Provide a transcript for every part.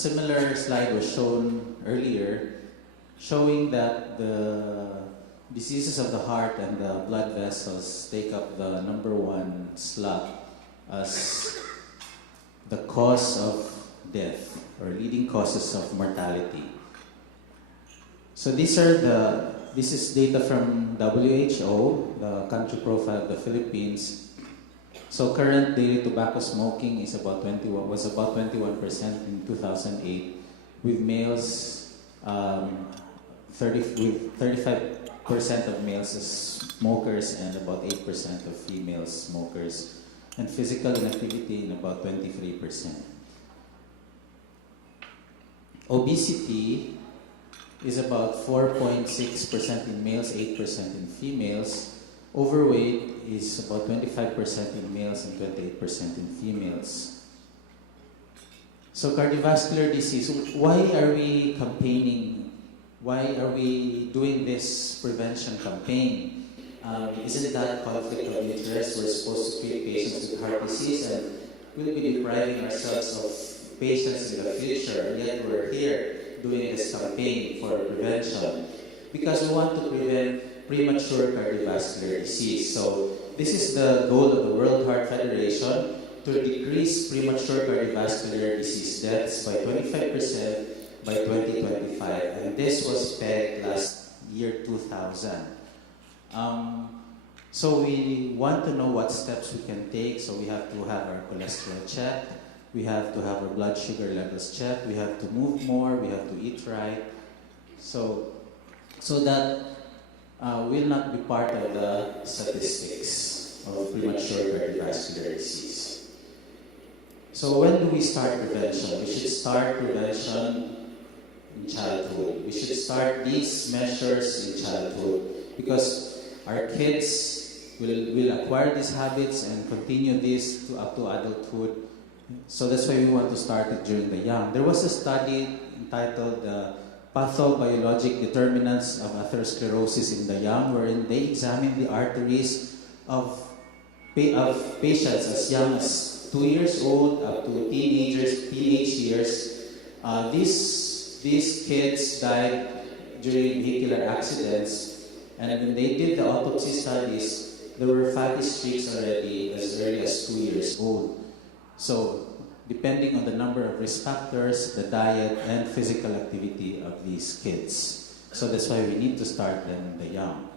similar slide was shown earlier, showing that the diseases of the heart and the blood vessels take up the number one slot as the cause of death or leading causes of mortality. So this is data from WHO, the country profile of the Philippines. So current daily tobacco smoking was about 21% in 2008, with males with 35% of males as smokers and about 8% of female smokers, and physical inactivity in about 23%. Obesity is about 4.6% in males, 8% in females. Overweight is about 25% in males and 28% in females. So cardiovascular disease, why are we campaigning? Why are we doing this prevention campaign? Isn't that conflict of interest? We're supposed to treat patients with heart disease, and we'll be depriving ourselves of patients in the future, yet we're here doing this campaign for prevention because we want to prevent premature cardiovascular disease. So this is the goal of the World Heart Federation, to decrease premature cardiovascular disease deaths by 25% by 2025, and this was pegged last year 2000. So we want to know what steps we can take. So we have to have our cholesterol checked, we have to have our blood sugar levels checked, we have to move more, we have to eat right, so that will not be part of the statistics of premature cardiovascular disease. So when do we start prevention? We should start prevention in childhood. We should start these measures in childhood because our kids will acquire these habits and continue this up to adulthood. So that's why we want to start it during the young. There was a study entitled Pathobiologic Determinants of Atherosclerosis in the Young, wherein they examined the arteries of patients as young as 2 years old up to teenage years. These kids died during vehicular accidents, and when they did the autopsy studies, there were fatty streaks already as early as 2 years old. So, depending on the number of risk factors, the diet, and physical activity of these kids. So that's why we need to start them in the young.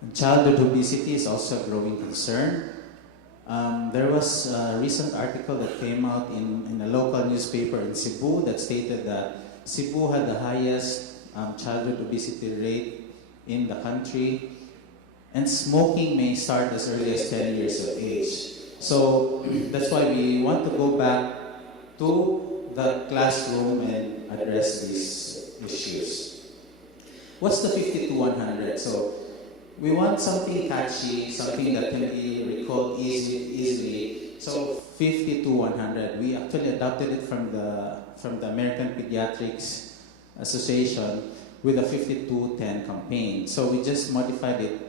And childhood obesity is also a growing concern. There was a recent article that came out in a local newspaper in Cebu that stated that Cebu had the highest childhood obesity rate in the country, and smoking may start as early as 10 years of age. So that's why we want to go back to the classroom and address these issues. What's the 50 to 100? So we want something catchy, something that can be recalled easily. So 50 to 100. We actually adopted it from the American Pediatrics Association with a 50 to 10 campaign. So we just modified it.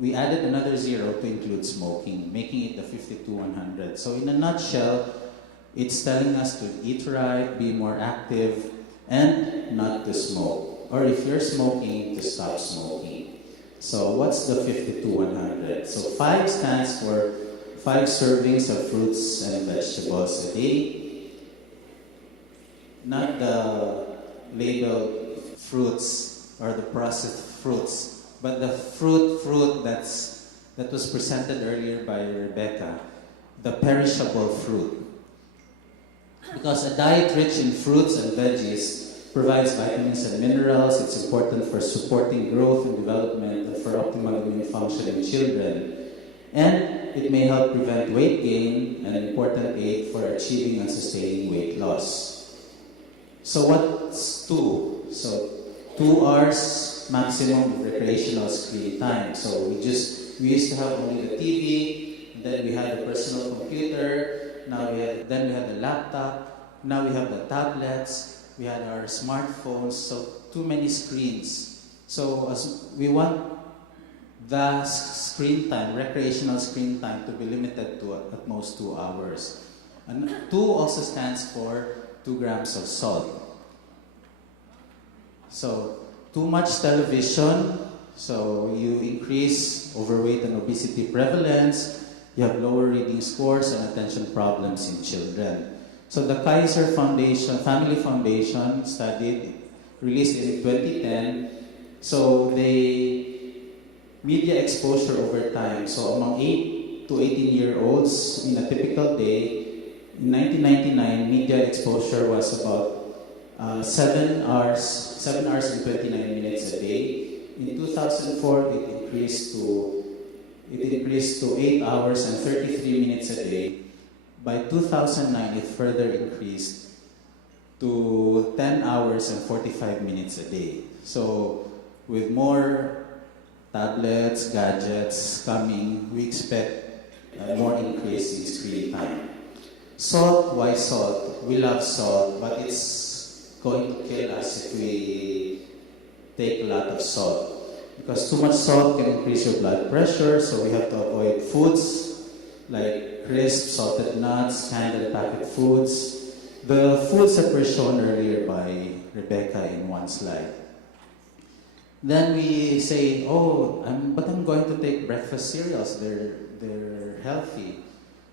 We added another 0 to include smoking, making it the 50 to 100. So in a nutshell, it's telling us to eat right, be more active, and not to smoke. Or if you're smoking, to stop smoking. So what's the 50 to 100? So 5 stands for 5 servings of fruits and vegetables a day. Not the labeled fruits or the processed fruits, but the fruit that was presented earlier by Rebecca, the perishable fruit. Because a diet rich in fruits and veggies provides vitamins and minerals. It's important for supporting growth and development and for optimal immune function in children. And it may help prevent weight gain, an important aid for achieving and sustaining weight loss. So what's 2? So 2 hours maximum recreational screen time. So we used to have only the TV, and then we had the personal computer, then we had the laptop, now we have the tablets, we had our smartphones, so too many screens. So as we want the screen time, recreational screen time, to be limited to at most 2 hours. And 2 also stands for 2 grams of salt. So, too much television, so you increase overweight and obesity prevalence, you have lower reading scores and attention problems in children. So the Kaiser Foundation, Family Foundation studied, released in 2010, so media exposure over time. So among 8 to 18-year-olds in a typical day, in 1999, media exposure was about 7 hours and 29 minutes a day. In 2004, it increased to 8 hours and 33 minutes a day. By 2009, it further increased to 10 hours and 45 minutes a day. So with more tablets, gadgets coming, we expect more increase in screen time. Salt, why salt? We love salt, but it's going to kill us if we take a lot of salt. Because too much salt can increase your blood pressure, so we have to avoid foods like crisp, salted nuts, canned and packet foods. The foods that were shown earlier by Rebecca in one slide. Then we say, but I'm going to take breakfast cereals, they're healthy.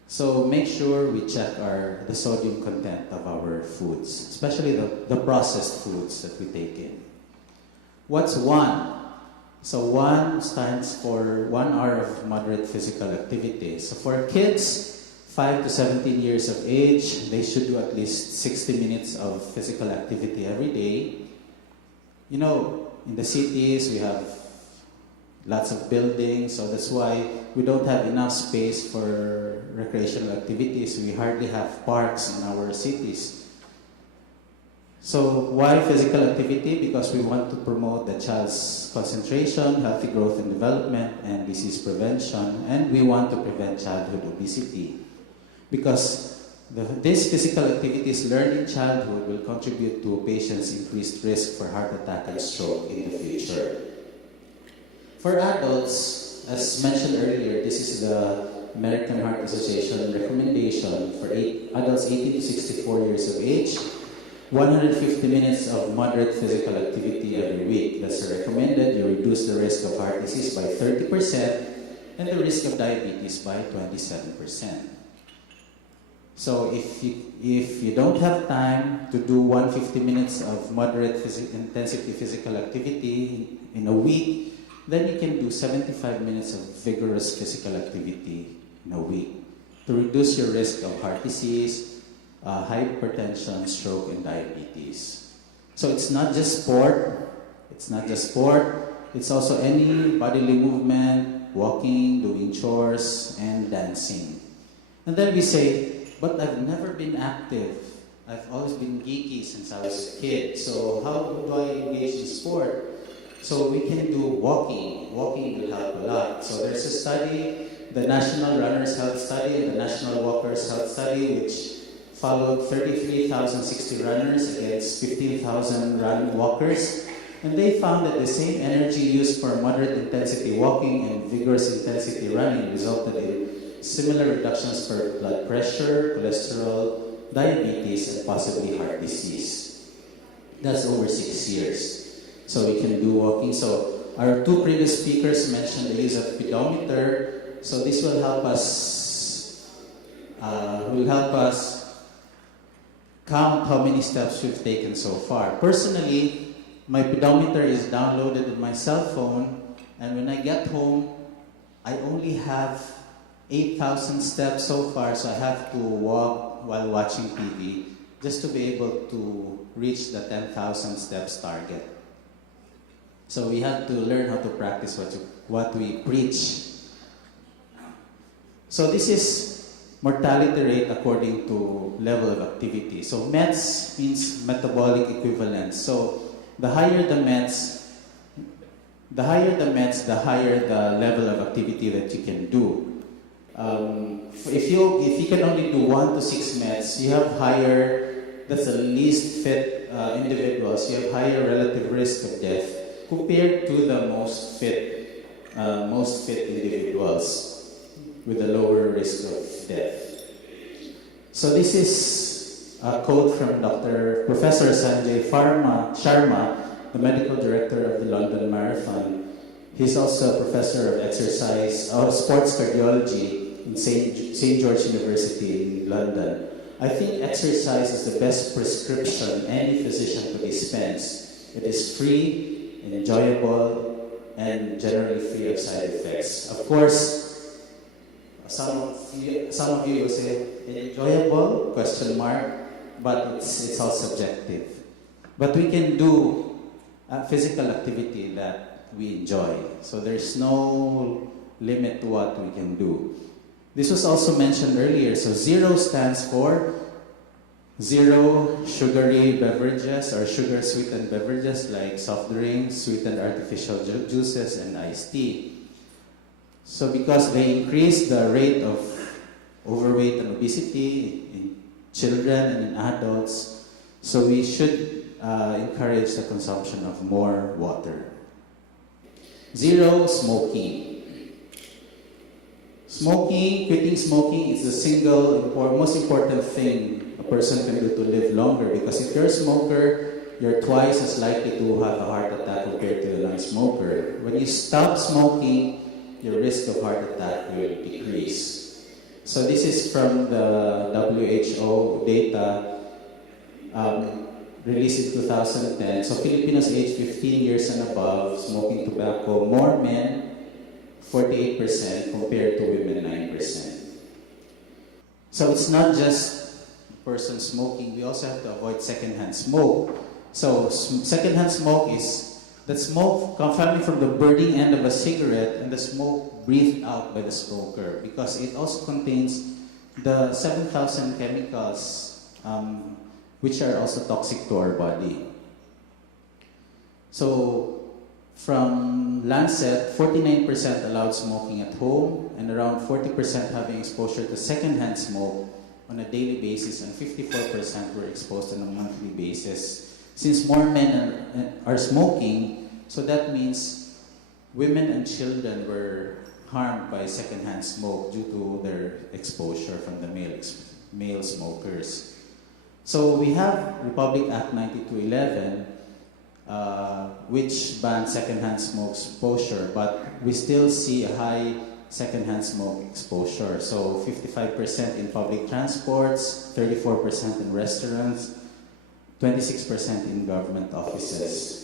So make sure we check the sodium content of our foods, especially the processed foods that we take in. What's one? So one stands for 1 hour of moderate physical activity. So for kids 5 to 17 years of age, they should do at least 60 minutes of physical activity every day. You know, in the cities, we have lots of buildings, so that's why we don't have enough space for recreational activities. We hardly have parks in our cities. So why physical activity? Because we want to promote the child's concentration, healthy growth and development, and disease prevention, and we want to prevent childhood obesity. Because these physical activities learned in childhood will contribute to a patient's increased risk for heart attack and stroke in the future. For adults, as mentioned earlier, this is the American Heart Association recommendation for adults 18 to 64 years of age. 150 minutes of moderate physical activity every week. That's recommended. You reduce the risk of heart disease by 30% and the risk of diabetes by 27%. So if you don't have time to do 150 minutes of moderate intensity physical activity in a week, then you can do 75 minutes of vigorous physical activity in a week to reduce your risk of heart disease, hypertension, stroke, and diabetes. So it's not just sport. It's also any bodily movement, walking, doing chores, and dancing. And then we say, but I've never been active. I've always been geeky since I was a kid. So how do I engage in sport? So we can do walking. Walking will help a lot. So there's a study, the National Runners Health Study and the National Walkers Health Study, which followed 33,060 runners against 15,000 walkers. And they found that the same energy used for moderate intensity walking and vigorous intensity running resulted in similar reductions for blood pressure, cholesterol, diabetes, and possibly heart disease. That's over 6 years. So we can do walking. So our two previous speakers mentioned the use of pedometer. So this will help us count how many steps we've taken so far. Personally, my pedometer is downloaded on my cell phone, and when I get home, I only have 8,000 steps so far, so I have to walk while watching TV just to be able to reach the 10,000 steps target. So we have to learn how to practice what we preach. So this is mortality rate according to level of activity. So METs means metabolic equivalence. So the higher the METs, the higher the level of activity that you can do. If you can only do 1 to 6 METs, you have higher, that's the least fit individuals, you have higher relative risk of death compared to the most fit individuals with a lower risk of death. So this is a quote from Professor Sanjay Sharma, the medical director of the London Marathon. He's also a professor of sports cardiology in St. George University in London. I think exercise is the best prescription any physician could dispense. It is free, enjoyable, and generally free of side effects. Of course, some of you will say, enjoyable, question mark, but it's all subjective. But we can do a physical activity that we enjoy. So there's no limit to what we can do. This was also mentioned earlier. So zero stands for zero sugary beverages or sugar-sweetened beverages like soft drinks, sweetened artificial juices, and iced tea. So because they increase the rate of overweight and obesity in children and in adults, so we should encourage the consumption of more water. Zero smoking. Quitting smoking is the single most important thing a person can do to live longer, because if you're a smoker, you're twice as likely to have a heart attack compared to a non-smoker. When you stop smoking, your risk of heart attack will decrease. So this is from the WHO data released in 2010. So Filipinos aged 15 years and above smoking tobacco, more men 48% compared to women 9%. So it's not just the person smoking, we also have to avoid secondhand smoke. So secondhand smoke is the smoke coming from the burning end of a cigarette and the smoke breathed out by the smoker, because it also contains the 7,000 chemicals which are also toxic to our body. So from Lancet, 49% allowed smoking at home, and around 40% having exposure to secondhand smoke on a daily basis, and 54% were exposed on a monthly basis. Since more men are smoking, so that means women and children were harmed by secondhand smoke due to their exposure from the male smokers. So we have Republic Act 9211, which bans secondhand smoke exposure, but we still see a high secondhand smoke exposure. So 55% in public transports, 34% in restaurants, 26% in government offices.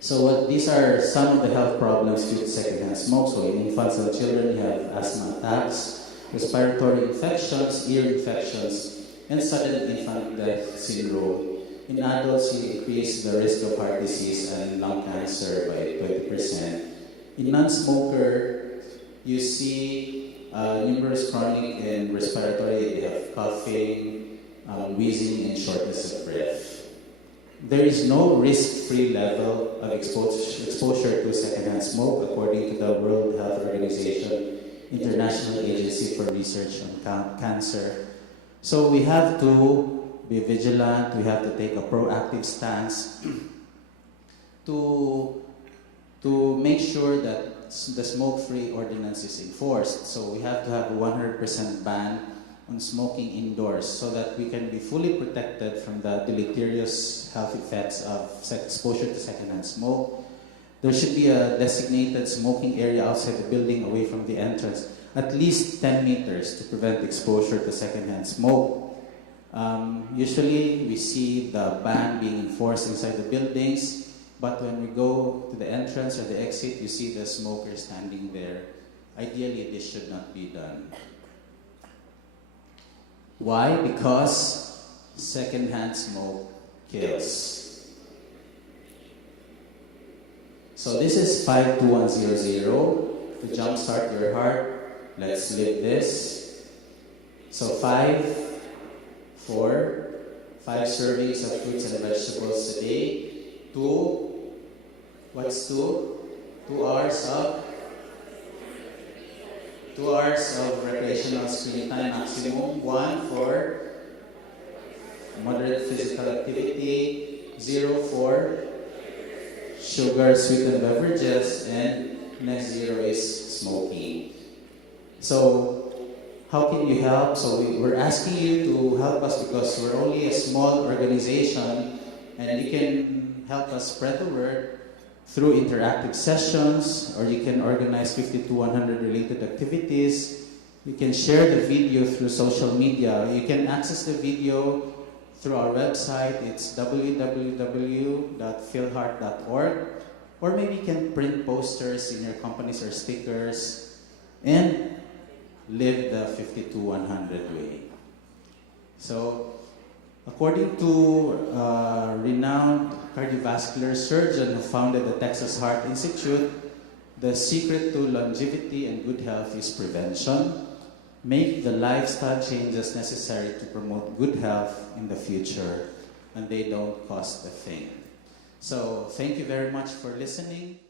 So these are some of the health problems due to secondhand smoke. So in infants and children, you have asthma attacks, respiratory infections, ear infections, and sudden infant death syndrome. In adults, you increase the risk of heart disease and lung cancer by 20%. In non-smoker, you see numerous chronic and respiratory, you have coughing, wheezing, and shortness of breath. There is no risk-free level of exposure to secondhand smoke according to the World Health Organization, International Agency for Research on Cancer. So we have to be vigilant, we have to take a proactive stance to make sure that the smoke-free ordinance is enforced. So we have to have a 100% ban on smoking indoors so that we can be fully protected from the deleterious health effects of exposure to secondhand smoke. There should be a designated smoking area outside the building away from the entrance, at least 10 meters to prevent exposure to secondhand smoke. Usually we see the ban being enforced inside the buildings, but when we go to the entrance or the exit, you see the smoker standing there. Ideally, this should not be done. Why? Because secondhand smoke kills. So this is 52100 to jumpstart your heart. Let's live this. So 5 servings of fruits and vegetables a day. 2, what's 2? 2 hours of 2 hours of recreational screen time maximum. 1 for moderate physical activity. 0 for sugar sweetened beverages, and next 0 is smoking. So how can you help? So we're asking you to help us because we're only a small organization, and you can help us spread the word through interactive sessions, or you can organize 50 to 100 related activities. You can share the video through social media. You can access the video through our website. It's www.philhearth.org. Or maybe you can print posters in your companies or stickers and live the 50 to 100 way. So, according to a renowned cardiovascular surgeon who founded the Texas Heart Institute, the secret to longevity and good health is prevention. Make the lifestyle changes necessary to promote good health in the future, and they don't cost a thing. So, thank you very much for listening.